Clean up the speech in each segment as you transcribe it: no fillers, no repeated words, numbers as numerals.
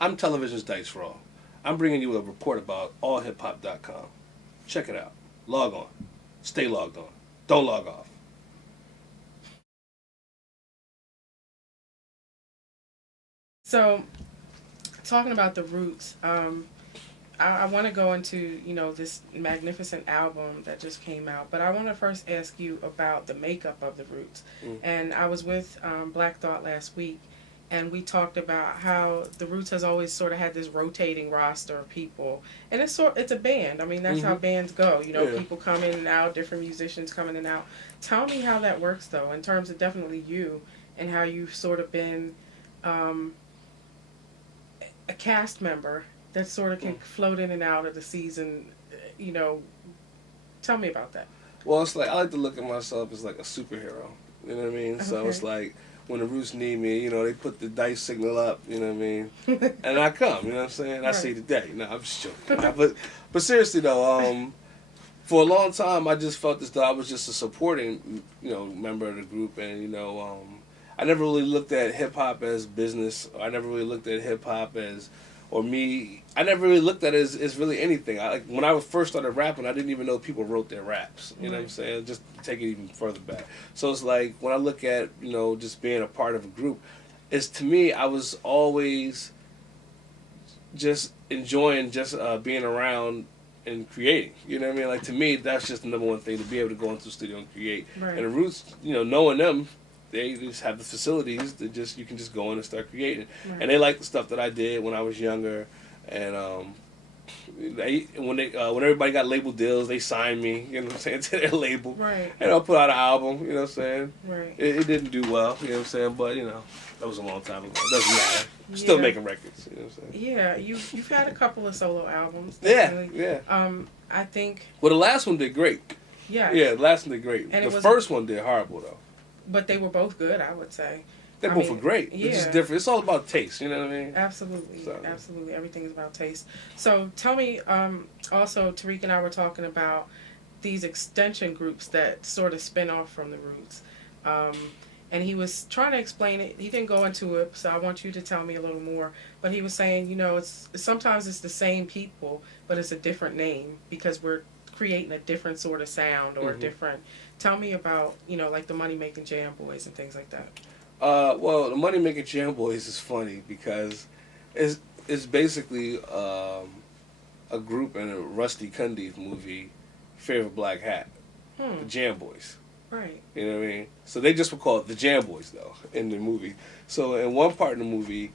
I'm Television's Dice Raw. I'm bringing you a report about allhiphop.com. Check it out. Log on. Stay logged on. Don't log off. So, talking about the Roots, I want to go into this magnificent album that just came out, but I want to first ask you about the makeup of the Roots. And I was with Black Thought last week, and we talked about how the Roots has always sort of had this rotating roster of people, and it's a band. I mean, that's how bands go. People come in and out, different musicians come in and out. Tell me how that works, though, in terms of definitely you and how you've sort of been a cast member that sort of can float in and out of the season, Tell me about that. Well, it's like I like to look at myself as like a superhero. You know what I mean? Okay. So it's like when the Roots need me, they put the dice signal up. You know what I mean? And I come. You know what I'm saying? I Right. see the day. No, I'm just joking. But seriously though, for a long time I just felt as though I was just a supporting member of the group, and I never really looked at hip hop as business. I never really looked at hip hop as I never really looked at it as really anything. When I first started rapping, I didn't even know people wrote their raps. You know what I'm saying? Just to take it even further back. So it's like, when I look at, just being a part of a group, to me, I was always just enjoying just being around and creating. You know what I mean? Like, to me, that's just the number one thing, to be able to go into the studio and create. Right. And the Roots, knowing them, they just have the facilities that you can just go in and start creating. Right. And they like the stuff that I did when I was younger. And when everybody got label deals, they signed me, to their label. Right. And I'll put out an album, you know what I'm saying? Right. It didn't do well, you know what I'm saying? But, that was a long time ago. It doesn't matter. Still making records, you know what I'm saying? Yeah, you've had a couple of solo albums. Definitely. Yeah. I think. Well, the last one did great. Yeah. Yeah, the last one did great. And the first one did horrible, though. But they were both good, I would say. They both were great. Yeah. It's just different. It's all about taste, you know what I mean? Absolutely. So. Absolutely. Everything is about taste. So tell me, also, Tariq and I were talking about these extension groups that sort of spin off from the Roots. And he was trying to explain it. He didn't go into it, so I want you to tell me a little more. But he was saying, sometimes it's the same people, but it's a different name because we're creating a different sort of sound or different. Tell me about, like the Money Making Jam Boys and things like that. Well, the Money Making Jam Boys is funny because it's basically a group in a Rusty Cundiff movie, Fear of a Black Hat, the Jam Boys. Right. You know what I mean? So they just were called the Jam Boys, though, in the movie. So in one part of the movie,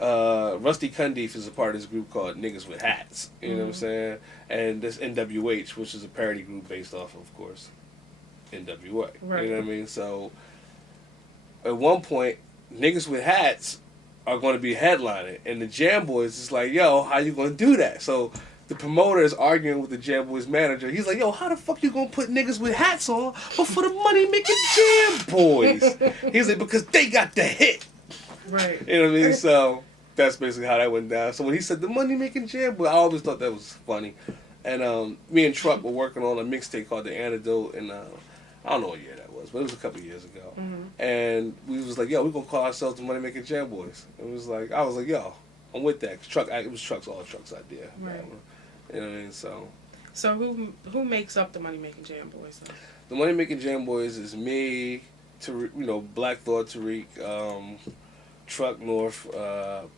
Rusty Cundiff is a part of this group called Niggas with Hats. You know what I'm saying? And this NWH, which is a parody group based off of course, NWA. Right. You know what I mean? So at one point, Niggas with Hats are going to be headlining, and the Jam Boys is like, yo, how you going to do that? So the promoter is arguing with the Jam Boys manager. He's like, yo, how the fuck you going to put Niggas with Hats on, but for the Money Making Jam Boys? He's like, because they got the hit. Right. You know what I mean? So that's basically how that went down. So when he said the Money Making Jam Boys, I always thought that was funny. And me and Truck were working on a mixtape called The Antidote, and I don't know what year that was, but it was a couple years ago. And we was like, yo, we're going to call ourselves the Money Making Jam Boys. I was like, yo, I'm with that. 'Cause it was all Truck's idea. Right. You know what I mean? So who makes up the Money Making Jam Boys, though? The Money Making Jam Boys is me, Black Thought, Tariq, Truck North,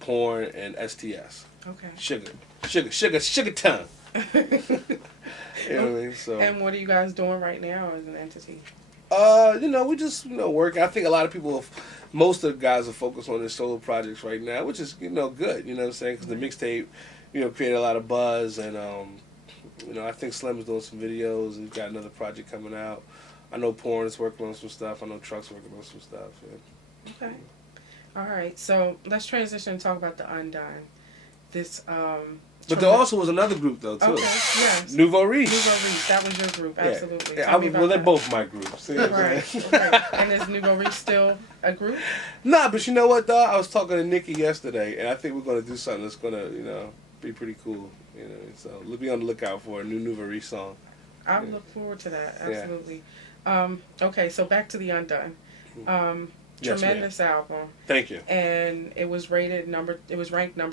Porn, and STS. Okay. Sugar tongue. You know what I mean? So. And what are you guys doing right now as an entity? We just working. I think a lot of people, most of the guys are focused on their solo projects right now, which is good. You know what I'm saying? Because the mixtape, created a lot of buzz, and I think Slim's doing some videos. He's got another project coming out. I know Porn is working on some stuff. I know Truck's working on some stuff. Yeah. Okay. All right. So let's transition and talk about the Undone. This But there also was another group, though, too. Okay, yes. Nouveau Riche. Nouveau Riche, that was your group, absolutely. Yeah, they're both my groups. You know right, okay. And is Nouveau Riche still a group? Nah, but you know what, though? I was talking to Nikki yesterday, and I think we're going to do something that's going to, be pretty cool. So be on the lookout for a new Nouveau Riche song. I look forward to that, absolutely. Okay, so back to the Undone. Yes, ma'am. Tremendous album. Thank you. And it was ranked number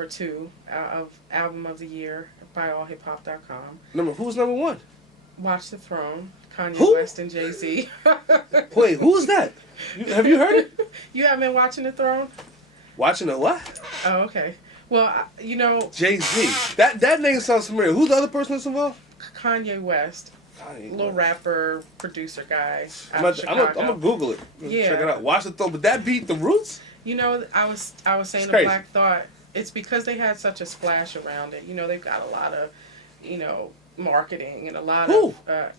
2 of album of the year by allhiphop.com. Who's number 1? Watch the Throne, Kanye Who? West and Jay-Z. Wait, who's that? Have you heard it? You haven't been watching the Throne? Watching a what? Oh, okay. Well, you know, Jay-Z. That name sounds familiar. Who's the other person that's involved? Kanye West, Kanye little West. rapper, producer guy I'm out of gonna Chicago. Google it. Yeah. Check it out. Watch the Throne. But that beat the Roots? You know, I was saying It's to crazy. Black Thought, it's because they had such a splash around it. You know, they've got a lot of, marketing and a lot Who? of.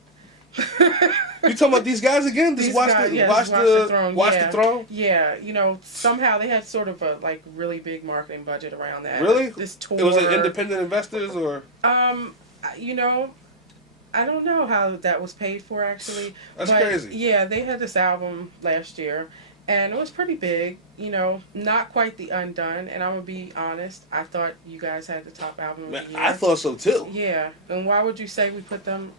You talking about these guys again? Just These watch guys, the yes, watch the Throne. Watch yeah. the Throne. Yeah, somehow they had sort of a really big marketing budget around that. Really? This tour. It was it independent investors or? You know, I don't know how that was paid for actually. That's but crazy. Yeah, they had this album last year, and it was pretty big. You know, not quite the Undone. And I'm gonna be honest, I thought you guys had the top album of Man, the year. I thought so too. Yeah, and why would you say we put them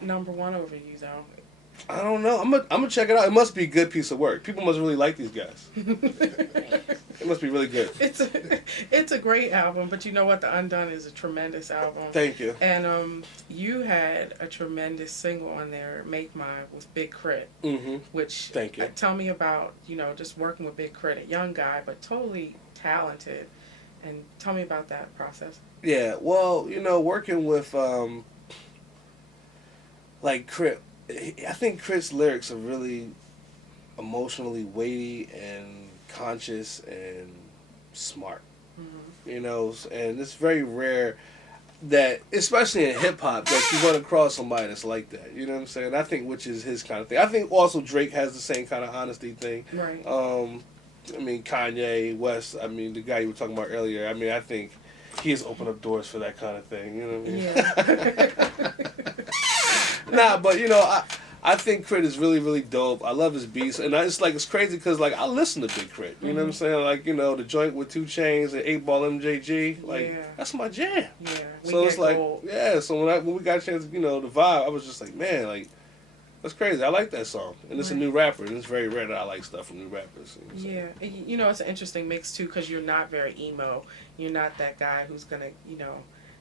number 1 over you though? I don't know. I'm gonna check it out. It must be a good piece of work. People must really like these guys. It must be really good. It's a great album, but you know what? The Undone is a tremendous album. Thank you. And you had a tremendous single on there, "Make Mine," with Big Crit. Mm-hmm. Which Thank you. Tell me about just working with Big Crit, a young guy but totally talented, and tell me about that process. Yeah. Well, working with like Crit, I think Crit's lyrics are really emotionally weighty and conscious and smart. Mm-hmm. And it's very rare that, especially in hip hop, that you run across somebody that's like that. You know what I'm saying? I think which is his kind of thing. I think also Drake has the same kind of honesty thing. Right. Kanye West. The guy you were talking about earlier. I think he has opened up doors for that kind of thing. You know what I mean? Yeah. Nah, but I think Crit is really, really dope. I love his beats, and it's crazy because I listen to Big Crit. You know what I'm saying? The joint with 2 Chainz and 8 Ball MJG. Yeah. That's my jam. Yeah. So it's gold. yeah. So when we got a chance, to vibe, I was just like, man, that's crazy. I like that song, and it's a Right. new rapper, and it's very rare that I like stuff from new rappers. Yeah, and, it's an interesting mix too because you're not very emo. You're not that guy who's gonna,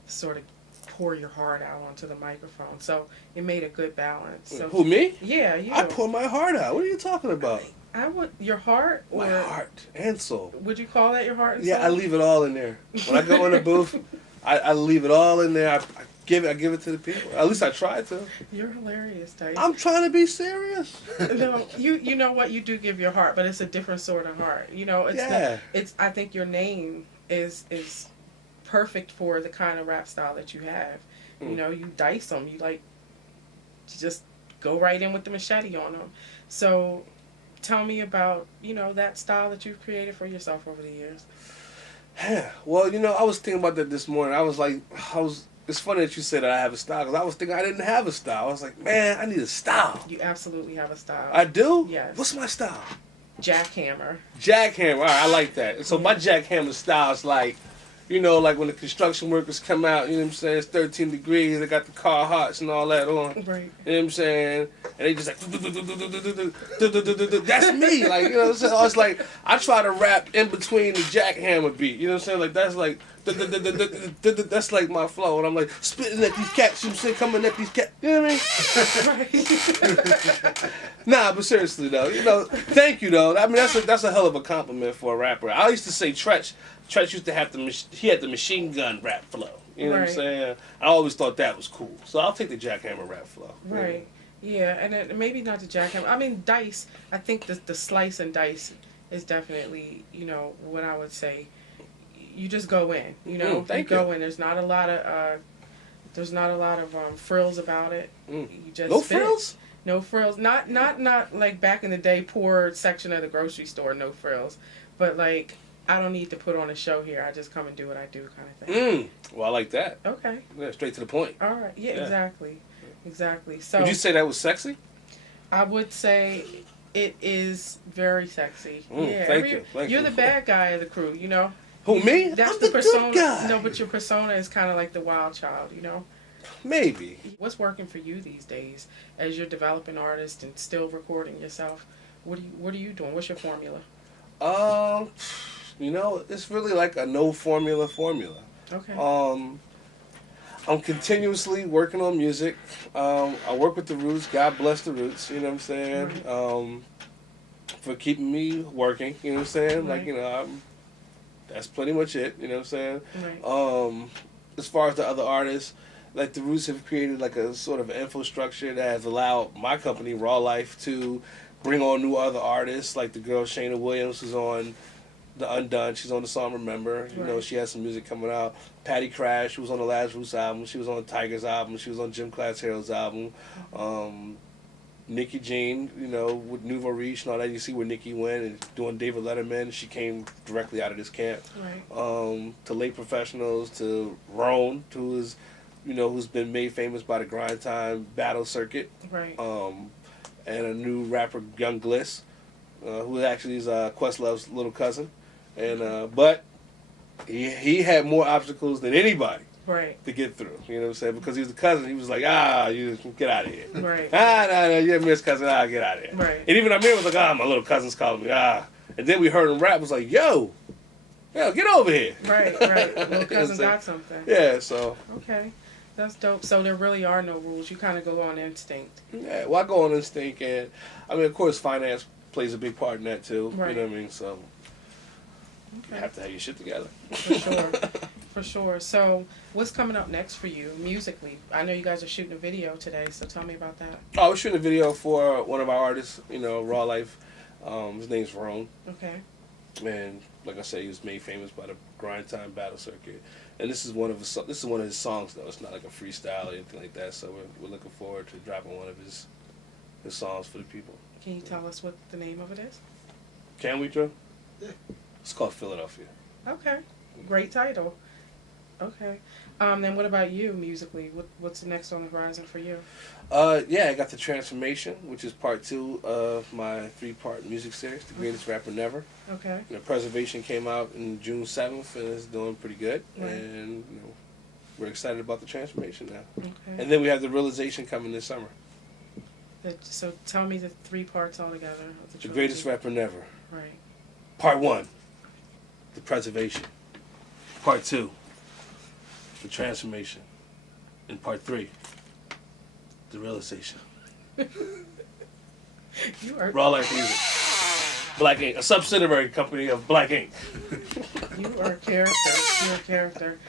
sort of pour your heart out onto the microphone. So it made a good balance. So Who, me? Yeah, you. I pour my heart out. What are you talking about? I would your heart or My heart and soul. would you call that your heart? And Yeah, I soul? leave it all in there. When I go in the booth, I leave it all in there. I give it to the people. At least I try to. You're hilarious, Tyson. I'm trying to be serious. No, you know what, you do give your heart, but it's a different sort of heart. It's Yeah. I think your name is perfect for the kind of rap style that you have. You dice them. You just go right in with the machete on them. So tell me about, that style that you've created for yourself over the years. Yeah. Well, I was thinking about that this morning. It's funny that you said that I have a style, because I was thinking I didn't have a style. I was like, man, I need a style. You absolutely have a style. I do? Yes. What's my style? Jackhammer. Jackhammer. All right, I like that. So my jackhammer style is like when the construction workers come out, you know what I'm saying? It's 13 degrees. They got the car hots and all that on. Right. You know what I'm saying? And they just like, that's me. You know what I'm saying? I was like, I try to rap in between the jackhammer beat. You know what I'm saying? That's that's like my flow. And I'm like, spitting at these cats. You know what I'm saying? Coming at these cats. You know what I mean? Nah, but seriously though, thank you though. That's a hell of a compliment for a rapper. I used to say Tretch used to have he had the machine gun rap flow. You know what I'm Right. saying? I always thought that was cool. So I'll take the jackhammer rap flow. Right. Yeah, and then maybe not the jackhammer. Dice. I think the slice and dice is definitely, what I would say. You just go in. Thank you go you. in. There's not a lot of frills about it. Mm. You just No spit. frills? No frills. Not like back in the day, poor section of the grocery store, no frills. But I don't need to put on a show here. I just come and do what I do, kind of thing. Well, I like that. Okay. Yeah, straight to the point. All right. Yeah. Yeah. Exactly. So Would you say that was sexy? I would say it is very sexy. Yeah. Thank you. You're the bad guy of the crew. Who, me? That's I'm the the persona. good guy. No, but your persona is kind of like the wild child. Maybe. What's working for you these days as you're developing artist and still recording yourself? What are you doing? What's your formula? You know, it's really like a no formula. Okay. I'm continuously working on music. I work with the Roots. God bless the Roots. You know what I'm saying? Right. For keeping me working. You know what I'm saying? Right. Like, you know, that's pretty much it. You know what I'm saying? Right. As far as the other artists, like the Roots have created like a sort of infrastructure that has allowed my company, Raw Life, to bring on new other artists. Like the girl Shayna Williams, who's on The Undone. She's on the song Remember. You know, Right. she has some music coming out. Patty Crash, who was on the last Roots album. She was on the Tigers album. She was on Gym Class Heroes album. Nikki Jean, you know, with Nouveau Riche and all that. You see where Nikki went and doing David Letterman. She came directly out of this camp. Right. To late professionals, to Roan, who is, you know, who's been made famous by the Grind Time Battle Circuit. Right. And a new rapper, Young Gliss, who actually is Questlove's little cousin. And but he had more obstacles than anybody Right. to get through. You know what I'm saying? Because he was the cousin. He was like, you get out of here. Right. No, you're Miss Cousin. Get out of here. Right. And even Amir was like, my little cousin's calling me. And then we heard him rap. Was like, yo, get over here. Right. Right. Little cousin got something. Yeah. So. Okay. That's dope. So there really are no rules. You kind of go on instinct. Yeah. Well, I go on instinct, and I mean, of course, finance plays a big part in that too. Right. You know what I mean? So. Okay. You have to have your shit together. For sure. For sure. So, what's coming up next for you musically? I know you guys are shooting a video today, so tell me about that. Oh, we're shooting a video for one of our artists, you know, Raw Life. His name's Roan. Okay. And like I said, he was made famous by the Grind Time Battle Circuit. And this is one of his songs, though. It's not like a freestyle or anything like that. So we're looking forward to dropping one of his songs for the people. Can you tell us what the name of it is? Can we, Joe? Yeah. It's called Philadelphia. Okay. Great title. Okay. Then what about you musically? What's the next on the horizon for you? I got The Transformation, which is part 2 of my 3-part music series, The Greatest Rapper Never. Okay. You know, Preservation came out in June 7th and is doing pretty good. Right. And you know, we're excited about The Transformation now. Okay. And then we have The Realization coming this summer. So tell me the 3 parts altogether of the The trilogy. Greatest Rapper Never. Right. Part 1, The Preservation. Part 2, The Transformation. And Part 3, The Realization. You are Raw Life Music. Black Ink, a subsidiary company of Black Ink. you are a character. You're a character.